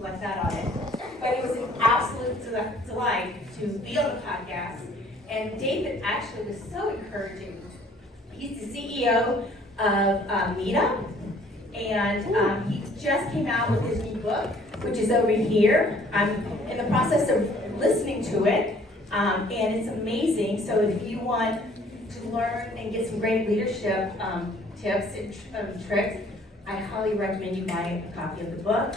people like that on it. But it was an absolute delight to be on the podcast. And David actually was so encouraging. He's the CEO of Meetup, and he just came out with his new book, which is over here. I'm in the process of listening to it, and it's amazing. So if you want to learn and get some great leadership tips and tricks, I highly recommend you buy a copy of the book.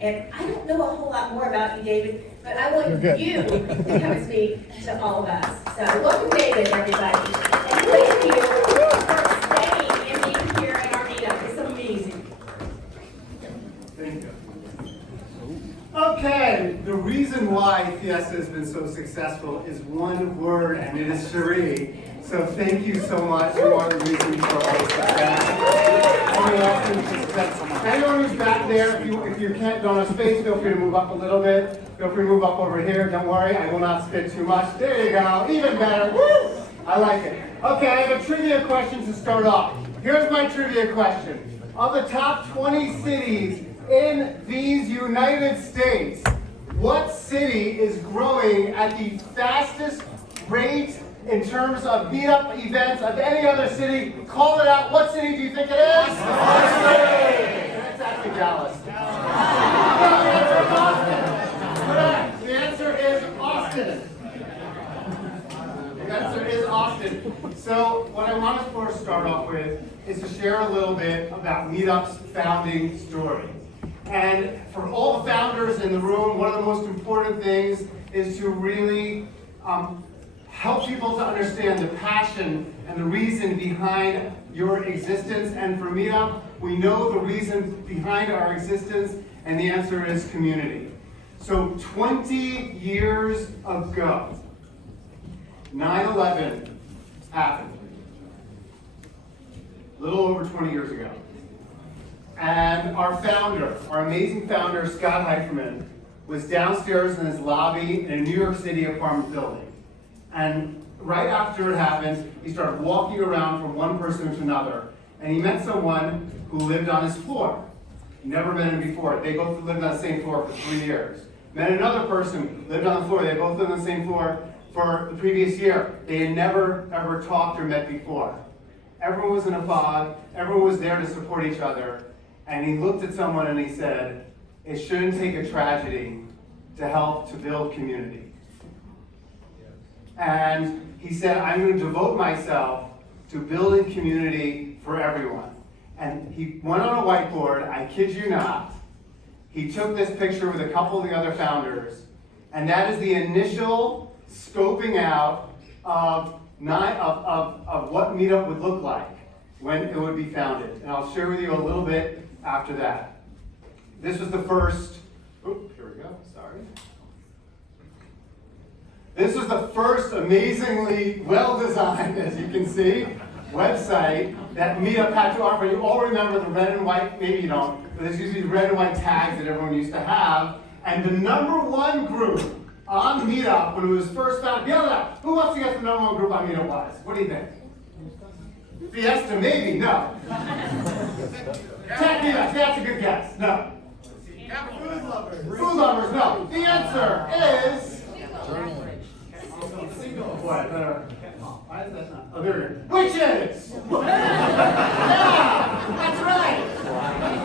And I don't know a whole lot more about you, David, but I want you to come and speak to all of us. So welcome, David, everybody. And thank you for staying and being here at our meetup. It's amazing. Thank you. Okay, the reason why FIESTA has been so successful is one word, and it is Cherie. So thank you so much. You are the reason for all the success. Anyone who's back there, if you can't go on space, feel free to move up a little bit. Feel free to move up over here. Don't worry, I will not spit too much. There you go, even better. Woo! I like it. Okay, I have a trivia question to start off. Here's my trivia question. Of the top 20 cities in these United States, what city is growing at the fastest rate in terms of meetup events of any other city? Call it out. What city do you think it is? Austin. It's actually Dallas. Correct. The answer is Austin. The answer is Austin. So what I want to first start off with is to share a little bit about Meetup's founding story. And for all the founders in the room, one of the most important things is to really help people to understand the passion and the reason behind your existence. And for Meetup, we know the reason behind our existence, and the answer is community. So 20 years ago, 9/11 happened. A little over 20 years ago. And our founder, our amazing founder, Scott Heiferman, was downstairs in his lobby in a New York City apartment building. And right after it happened, he started walking around from one person to another. And he met someone who lived on his floor. Never met him before. They both lived on the same floor for 3 years. Met another person, lived on the floor. They both lived on the same floor for the previous year. They had never, ever talked or met before. Everyone was in a fog. Everyone was there to support each other. And he looked at someone and he said, it shouldn't take a tragedy to help to build community. And he said, I'm going to devote myself to building community for everyone. And he went on a whiteboard, I kid you not. He took this picture with a couple of the other founders, and that is the initial scoping out of what Meetup would look like when it would be founded. And I'll share with you a little bit after that. This was the first, here we go, sorry. This was the first amazingly well-designed, as you can see, website that Meetup had to offer. You all remember the red and white, maybe you don't, but there's usually red and white tags that everyone used to have. And the #1 group on Meetup when it was first founded, yell it out. Who wants to guess the #1 group on Meetup was? What do you think? FIESTA, maybe, no. Tech Meetup, that's a good guess, no. Food lovers. Food lovers, no. The answer is... What? Why is that not? Oh, there it is. Witches! Yeah! That's right!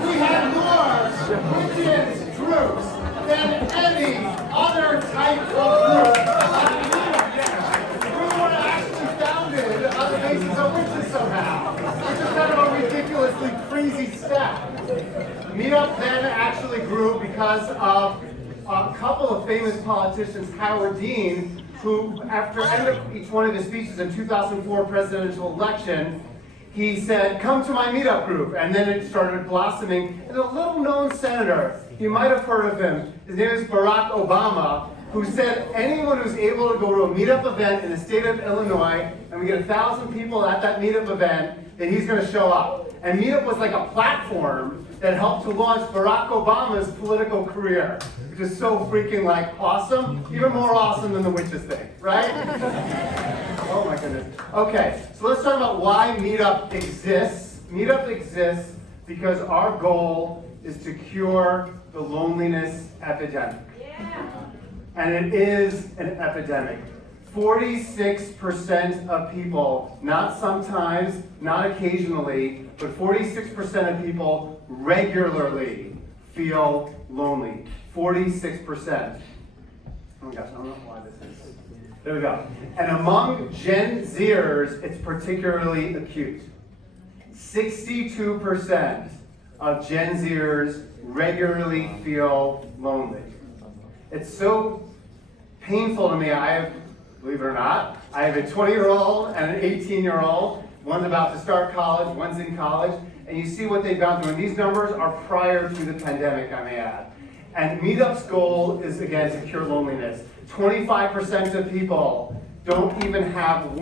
We had more witches groups than any other type of group. We were actually founded on the basis of witches somehow, which is kind of a ridiculously crazy step. Meetup then actually grew because of a couple of famous politicians, Howard Dean, who, after end of each one of his speeches in 2004 presidential election, he said, come to my Meetup group. And then it started blossoming. And a little-known senator, you might have heard of him, his name is Barack Obama, who said anyone who's able to go to a Meetup event in the state of Illinois, and we get 1,000 people at that Meetup event, then he's going to show up. And Meetup was like a platform that helped to launch Barack Obama's political career, which is so freaking awesome, even more awesome than the witches thing, right? Oh my goodness. Okay, so let's talk about why Meetup exists. Meetup exists because our goal is to cure the loneliness epidemic. Yeah. And it is an epidemic. 46% of people, not sometimes, not occasionally, but 46% of people regularly feel lonely. 46%. Oh my gosh, I don't know why this is. There we go. And among Gen Zers, it's particularly acute. 62% of Gen Zers regularly feel lonely. It's so painful to me. Believe it or not, I have a 20-year-old and an 18-year-old. One's about to start college, one's in college, and you see what they've gone through. And these numbers are prior to the pandemic, I may add. And Meetup's goal is, again, to cure loneliness. 25% of people don't even have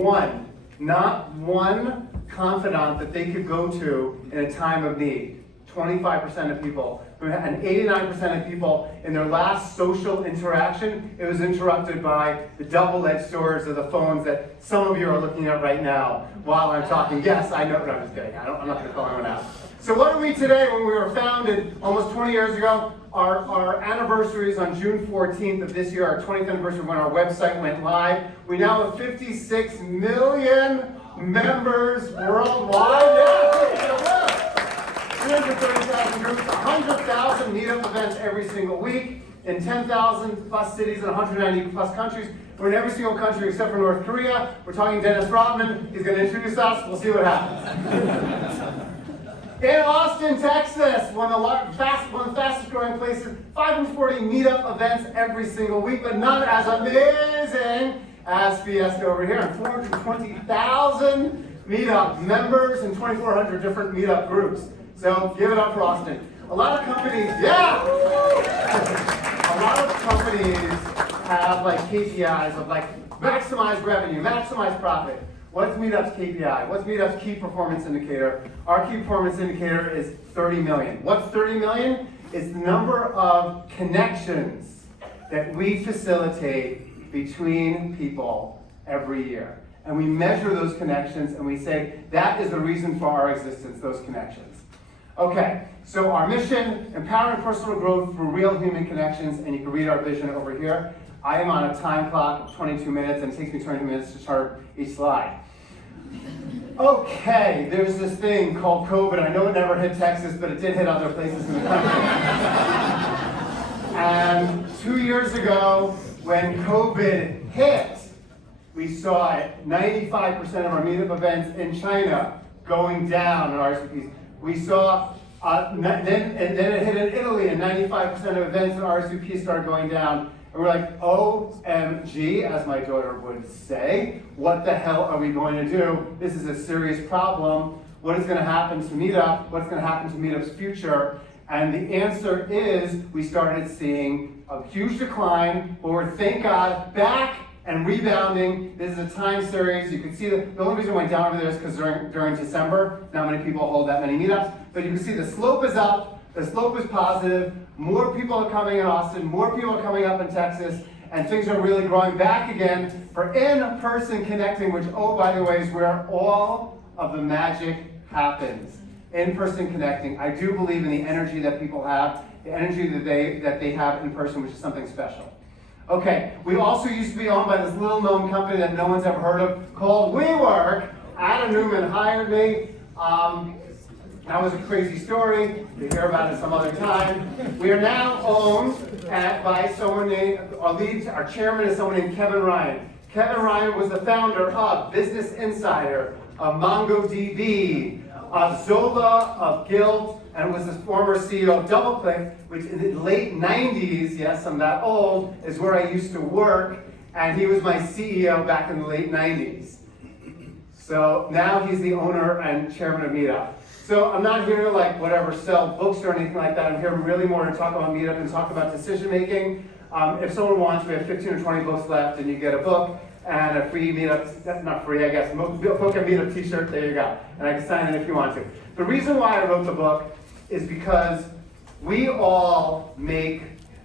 not one confidant that they could go to in a time of need. 25% of people. And 89% of people, in their last social interaction, it was interrupted by the double-edged swords of the phones that some of you are looking at right now while I'm talking. Yes, I know, but I'm just kidding. I'm not going to call anyone out. So what are we today? When we were founded almost 20 years ago, our anniversary is on June 14th of this year, our 20th anniversary when our website went live. We now have 56 million members worldwide. Yeah, 330,000 groups, 100,000 meetup events every single week in 10,000 plus cities and 190 plus countries. We're in every single country except for North Korea. We're talking Dennis Rodman. He's going to introduce us. We'll see what happens. In Austin, Texas, one of the fastest growing places, 540 meetup events every single week, but none as amazing as FIESTA over here. And 420,000 meetup members and 2,400 different meetup groups. So give it up for Austin. A lot of companies, yeah! A lot of companies have like KPIs of like maximize revenue, maximize profit. What's Meetup's KPI? What's Meetup's key performance indicator? Our key performance indicator is 30 million. What's 30 million? It's the number of connections that we facilitate between people every year. And we measure those connections and we say that is the reason for our existence, those connections. Okay, so our mission, empowering personal growth through real human connections, and you can read our vision over here. I am on a time clock of 22 minutes, and it takes me 20 minutes to chart each slide. Okay, there's this thing called COVID. I know it never hit Texas, but it did hit other places in the country. And 2 years ago, when COVID hit, we saw 95% of our meetup events in China going down in RSVPs. We saw, then it hit in Italy, and 95% of events in RSVP started going down. And we're like, OMG, as my daughter would say, what the hell are we going to do? This is a serious problem. What is going to happen to Meetup? What's going to happen to Meetup's future? And the answer is, we started seeing a huge decline, but we're, thank God, back and rebounding. This is a time series. You can see the only reason it went down over there is because during December, not many people hold that many meetups. But you can see the slope is up, the slope is positive, more people are coming in Austin, more people are coming up in Texas, and things are really growing back again for in-person connecting, which, oh, by the way, is where all of the magic happens. In-person connecting. I do believe in the energy that people have, the energy that they have in person, which is something special. Okay, we also used to be owned by this little known company that no one's ever heard of called WeWork. Adam Newman hired me. That was a crazy story. You'll hear about it some other time. We are now owned by someone named, our chairman is someone named Kevin Ryan. Kevin Ryan was the founder of Business Insider, of MongoDB, of Zola, of Guild, and was the former CEO of DoubleClick, which in the late 90s, yes, I'm that old, is where I used to work, and he was my CEO back in the late 90s. So now he's the owner and chairman of Meetup. So I'm not here to like whatever sell books or anything like that. I'm here really more to talk about Meetup and talk about decision making. If someone wants, we have 15 or 20 books left, and you get a book and a free Meetup, that's not free, I guess, book and Meetup t-shirt, there you go. And I can sign it if you want to. The reason why I wrote the book is because we all make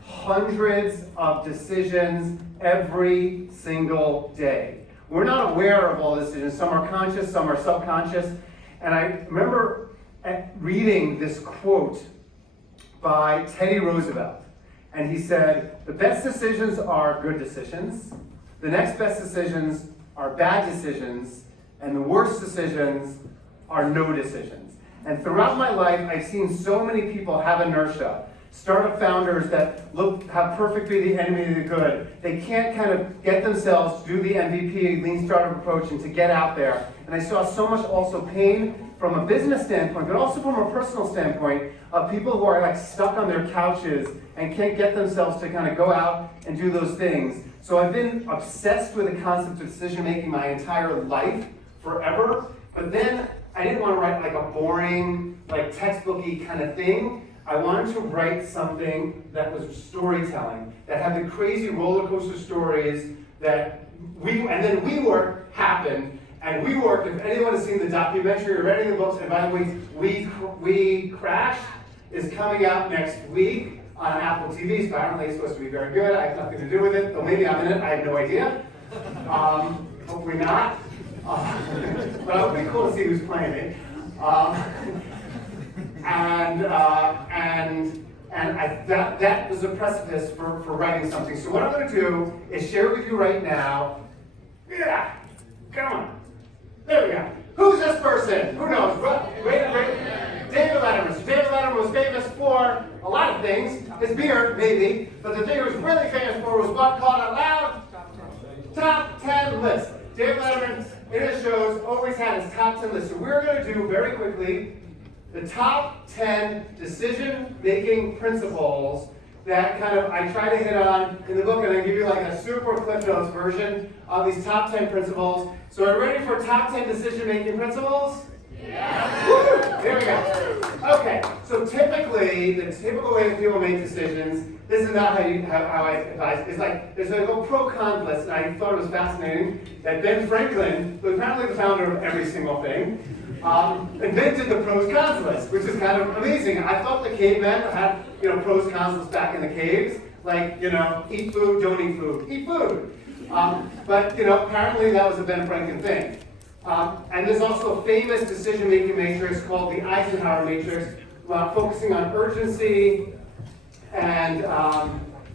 hundreds of decisions every single day. We're not aware of all the decisions. Some are conscious, some are subconscious. And I remember reading this quote by Teddy Roosevelt. And he said, the best decisions are good decisions, the next best decisions are bad decisions, and the worst decisions are no decisions. And throughout my life, I've seen so many people have inertia. Startup founders that have perfectly the enemy of the good. They can't kind of get themselves to do the MVP, lean startup approach, and to get out there. And I saw so much also pain from a business standpoint, but also from a personal standpoint of people who are like stuck on their couches and can't get themselves to kind of go out and do those things. So I've been obsessed with the concept of decision making my entire life, forever. But then I didn't want to write like a boring, like textbooky kind of thing. I wanted to write something that was storytelling, that had the crazy roller coaster stories that WeWork happened, and WeWork, if anyone has seen the documentary or read any of the books, and by the way, We Crashed is coming out next week on Apple TV, so apparently it's supposed to be very good. I have nothing to do with it, though maybe I'm in it, I have no idea. Hopefully not. But it would be cool to see who's playing it. That was a precipice for writing something. So what I'm going to do is share with you right now. Yeah, come on. There we go. Who's this person? Who knows? David Letterman. So David Letterman was famous for a lot of things. His beard, maybe. But the thing he was really famous for was what called out loud? Top 10 list. David Letterman, in his shows, always had his top 10 list. So we're going to do, very quickly, the top 10 decision-making principles that kind of I try to hit on in the book, and I give you like a super Cliff Notes version of these top 10 principles. So are you ready for top 10 decision-making principles? Yeah. Woo! There we go. Okay, so typically, the typical way that people make decisions, this is not how I advise. It's like, there's a little pro-con list, and I thought it was fascinating that Ben Franklin, who is apparently the founder of every single thing, invented the pros cons list, which is kind of amazing. I thought the cavemen had, pros cons lists back in the caves, like, eat food, don't eat food, eat food. But apparently that was a Ben Franklin thing. And there's also a famous decision-making matrix called the Eisenhower matrix, focusing on urgency and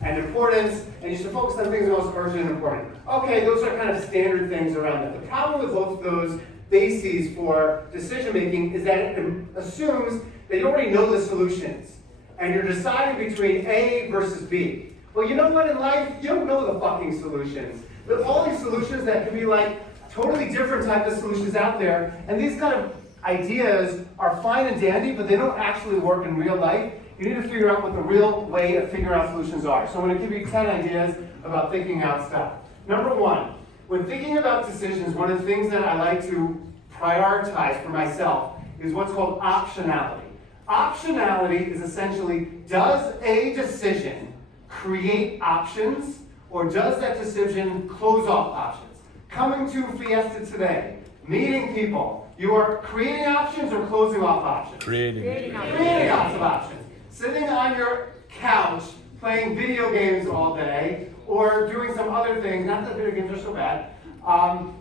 importance, and you should focus on things that are most urgent and important. Okay, those are kind of standard things around that. The problem with both of those bases for decision making is that it assumes that you already know the solutions and you're deciding between A versus B. Well, you know what in life? You don't know the fucking solutions. There's all these solutions that can be like totally different type of solutions out there, and these kind of ideas are fine and dandy, but they don't actually work in real life. You need to figure out what the real way of figuring out solutions are. So I'm going to give you 10 ideas about thinking out stuff. Number one, when thinking about decisions, one of the things that I like to prioritize for myself is what's called optionality. Optionality is essentially, does a decision create options, or does that decision close off options? Coming to FIESTA today, meeting people, you are creating options or closing off options? Creating lots of options. Sitting on your couch, playing video games all day, or doing some other things, not that video games are so bad,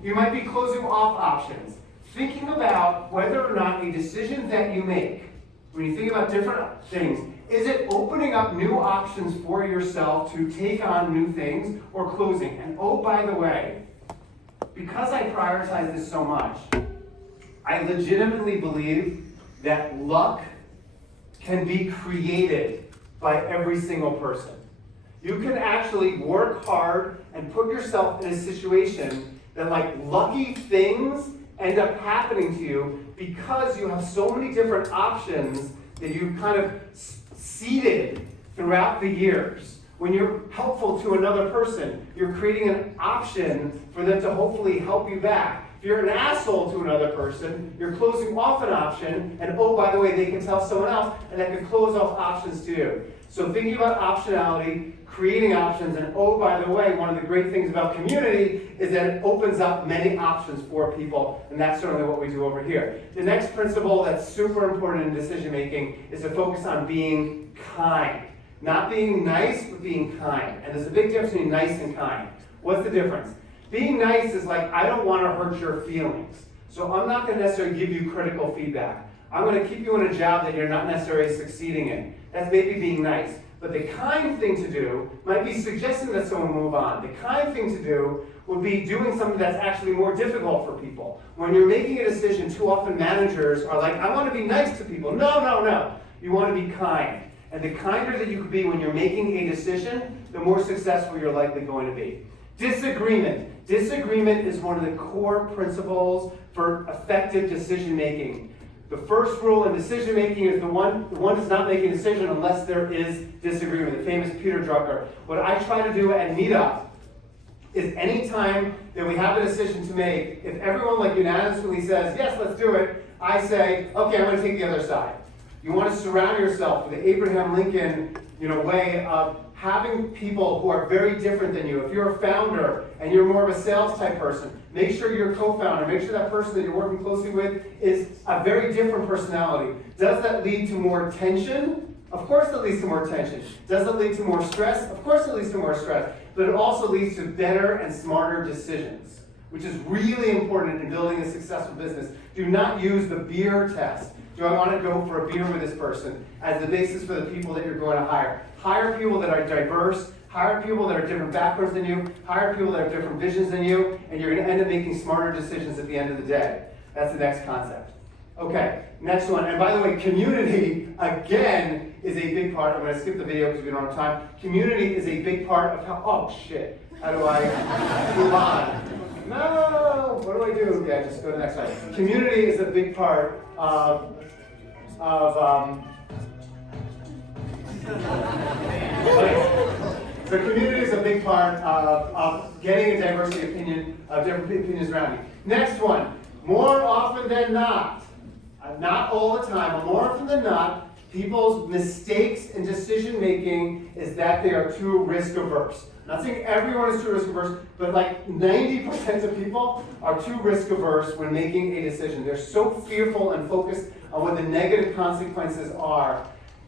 you might be closing off options. Thinking about whether or not a decision that you make, when you think about different things, is it opening up new options for yourself to take on new things, or closing? And oh, by the way, because I prioritize this so much, I legitimately believe that luck can be created by every single person. You can actually work hard and put yourself in a situation that like lucky things end up happening to you because you have so many different options that you've kind of seeded throughout the years. When you're helpful to another person, you're creating an option for them to hopefully help you back. If you're an asshole to another person, you're closing off an option, and oh, by the way, they can tell someone else, and that can close off options too. So thinking about optionality, creating options, and oh, by the way, one of the great things about community is that it opens up many options for people, and that's certainly what we do over here. The next principle that's super important in decision making is to focus on being kind. Not being nice, but being kind. And there's a big difference between nice and kind. What's the difference? Being nice is like, I don't want to hurt your feelings, so I'm not going to necessarily give you critical feedback. I'm going to keep you in a job that you're not necessarily succeeding in. That's maybe being nice. But the kind thing to do might be suggesting that someone move on. The kind thing to do would be doing something that's actually more difficult for people. When you're making a decision, too often managers are like, I want to be nice to people. No, no, no. You want to be kind. And the kinder that you can be when you're making a decision, the more successful you're likely going to be. Disagreement. Disagreement is one of the core principles for effective decision making. The first rule in decision making is the one does not make a decision unless there is disagreement. The famous Peter Drucker. What I try to do at Meetup is anytime that we have a decision to make, if everyone like unanimously says, yes, let's do it, I say, okay, I'm going to take the other side. You want to surround yourself with the Abraham Lincoln, way of having people who are very different than you. If you're a founder and you're more of a sales type person, make sure your co-founder, make sure that person that you're working closely with is a very different personality. Does that lead to more tension? Of course it leads to more tension. Does it lead to more stress? Of course it leads to more stress. But it also leads to better and smarter decisions, which is really important in building a successful business. Do not use the beer test. Do I want to go for a beer with this person as the basis for the people that you're going to hire? Hire people that are diverse, hire people that are different backgrounds than you, hire people that have different visions than you, and you're going to end up making smarter decisions at the end of the day. That's the next concept. Okay, next one. And by the way, community, again, is a big part. I'm going to skip the video because we don't have time. Community is a big part of how, oh shit, how do I move on? No, what do I do? Yeah, just go to the next slide. Community is a big part so community is a big part of getting a diversity of different opinions around you. Next one, more often than not, not all the time, but more often than not, people's mistakes in decision making is that they are too risk averse. I'm not saying everyone is too risk averse, but like 90% of people are too risk averse when making a decision. They're so fearful and focused on what the negative consequences are.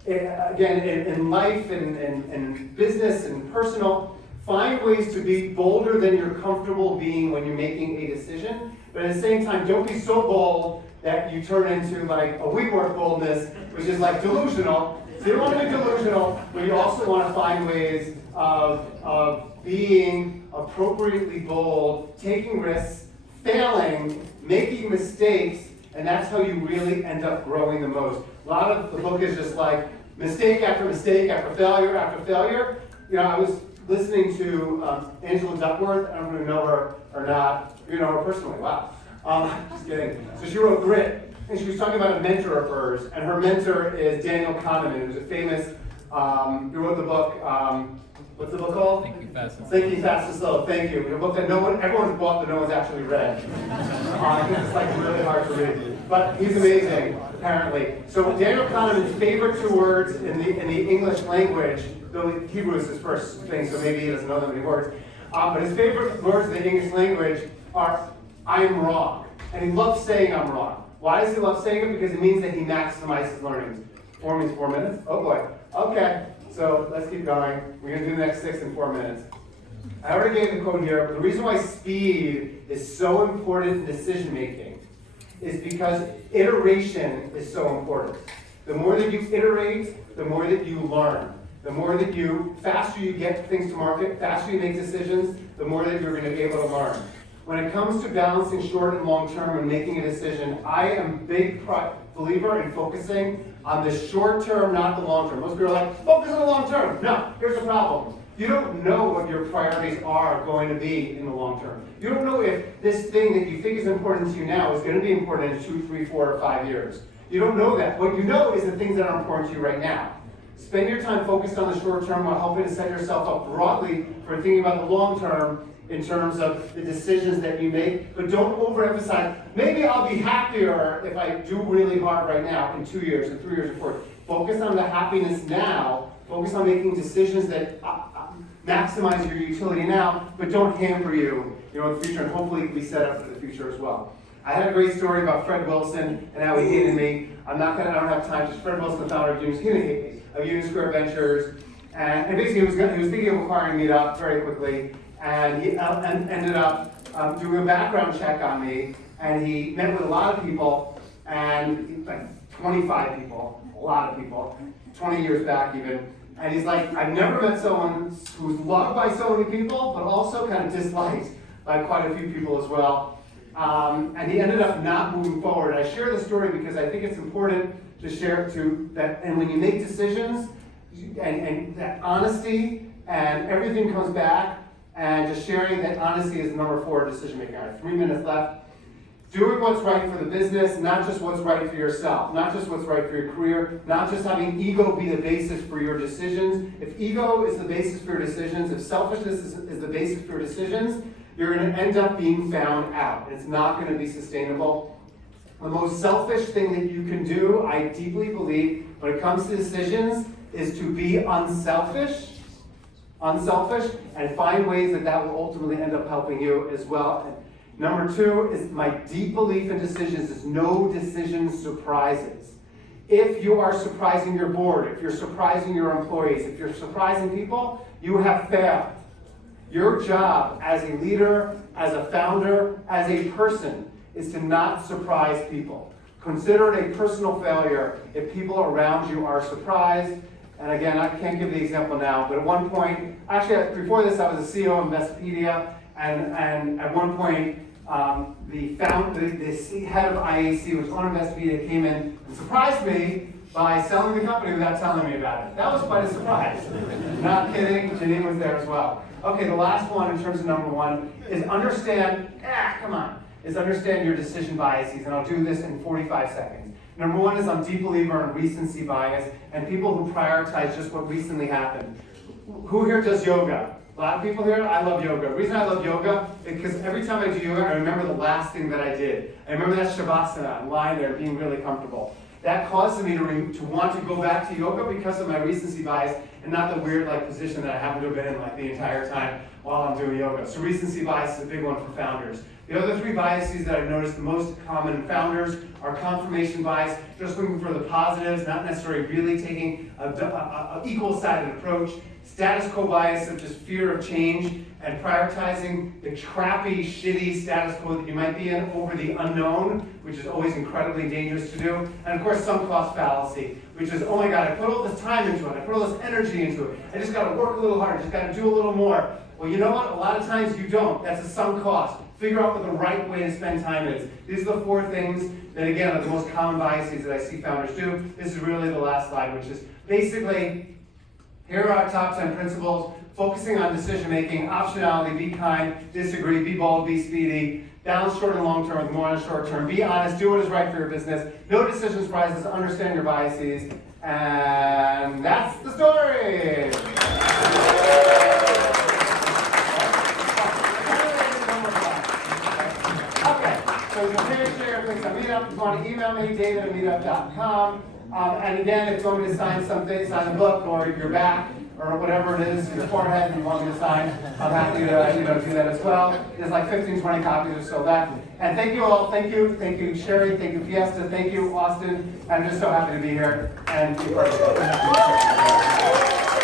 Again, in life, in business, and personal, find ways to be bolder than you're comfortable being when you're making a decision. But at the same time, don't be so bold that you turn into like a Wigworth boldness, which is like delusional. So you don't want to be delusional, but you also want to find ways of being appropriately bold, taking risks, failing, making mistakes, and that's how you really end up growing the most. A lot of the book is just like mistake after mistake after failure after failure. I was listening to Angela Duckworth. I don't know if you know her or not. You know her personally. Wow. Just kidding. So she wrote Grit, and she was talking about a mentor of hers, and her mentor is Daniel Kahneman, who's a famous, he wrote the book, what's the book called? Thinking Fast and Slow. Thinking Fast and Slow, thank you. A book that everyone's bought but no one's actually read. Because it's like really hard to read. But he's amazing, apparently. So Daniel Kahneman's favorite two words in the English language, though Hebrew is his first thing, so maybe he doesn't know that many words. But his favorite words in the English language are, I am wrong. And he loves saying I'm wrong. Why does he love saying it? Because it means that he maximizes learning. 4 means 4 minutes? Oh boy. Okay, so let's keep going. We're going to do the next 6 in 4 minutes. I already gave the quote here. The reason why speed is so important in decision making is because iteration is so important. The more that you iterate, the more that you learn. The more that faster you get things to market, faster you make decisions, the more that you're going to be able to learn. When it comes to balancing short and long term when making a decision, I am a big believer in focusing on the short term, not the long term. Most people are like, focus on the long term. No, here's the problem. You don't know what your priorities are going to be in the long term. You don't know if this thing that you think is important to you now is going to be important in 2, 3, 4, or 5 years. You don't know that. What you know is the things that are important to you right now. Spend your time focused on the short term while helping to set yourself up broadly for thinking about the long term in terms of the decisions that you make, but don't overemphasize, maybe I'll be happier if I do really hard right now in 2 years, in 3 years, or 4 years. Focus on the happiness now, focus on making decisions that maximize your utility now, but don't hamper you, in the future, and hopefully be set up for the future as well. I had a great story about Fred Wilson and how he hated me. I don't have time, just Fred Wilson, the founder of Union Square Ventures, and basically he was thinking of acquiring Meetup very quickly, and he ended up doing a background check on me, and he met with a lot of people, and like 25 people, a lot of people, 20 years back even. And he's like, I've never met someone who's loved by so many people, but also kind of disliked by quite a few people as well. And he ended up not moving forward. I share the story because I think it's important to share to that, and when you make decisions, and that honesty, and everything comes back, and just sharing that honesty is number 4 decision making. I have 3 minutes left. Doing what's right for the business, not just what's right for yourself, not just what's right for your career, not just having ego be the basis for your decisions. If ego is the basis for your decisions, if selfishness is the basis for your decisions, you're going to end up being found out. It's not going to be sustainable. The most selfish thing that you can do, I deeply believe, when it comes to decisions, is to be unselfish, and find ways that will ultimately end up helping you as well. And number 2 is my deep belief in decisions is no decision surprises. If you are surprising your board, if you're surprising your employees, if you're surprising people, you have failed. Your job as a leader, as a founder, as a person, is to not surprise people. Consider it a personal failure if people around you are surprised. And again, I can't give the example now, but at one point, actually before this I was a CEO of Investopedia, and at one point the head of IAC, which owned Investopedia, came in and surprised me by selling the company without telling me about it. That was quite a surprise. Not kidding, Janine was there as well. Okay, the last one in terms of number 1 is understand your decision biases, and I'll do this in 45 seconds. Number 1 is I'm a deep believer in recency bias and people who prioritize just what recently happened. Who here does yoga? A lot of people here, I love yoga. The reason I love yoga is because every time I do yoga, I remember the last thing that I did. I remember that Shavasana, and lying there being really comfortable. That caused me to want to go back to yoga because of my recency bias and not the weird position that I happen to have been in the entire time while I'm doing yoga. So recency bias is a big one for founders. The other 3 biases that I've noticed the most common in founders are confirmation bias, just looking for the positives, not necessarily really taking an equal-sided approach. Status quo bias of just fear of change and prioritizing the crappy, shitty status quo that you might be in over the unknown, which is always incredibly dangerous to do. And of course, sunk cost fallacy, which is, oh my God, I put all this time into it, I put all this energy into it, I just got to work a little harder, I just got to do a little more. Well, you know what? A lot of times you don't. That's a sunk cost. Figure out what the right way to spend time is. These are the 4 things that, again, are the most common biases that I see founders do. This is really the last slide, which is basically, here are our top 10 principles. Focusing on decision making, optionality, be kind, disagree, be bold, be speedy, balance short and long term with more on the short term, be honest, do what is right for your business, no decision surprises, understand your biases, and that's the story. So you can share links on Meetup. If you want to email me, david@meetup.com. And again, if you want me to sign something, sign a book, or your back, or whatever it is, your forehead, you want me to sign, I'm happy to do that as well. There's 15, 20 copies or so left. And thank you all. Thank you, Sherry. Thank you, Fiesta. Thank you, Austin. I'm just so happy to be here and be part of it.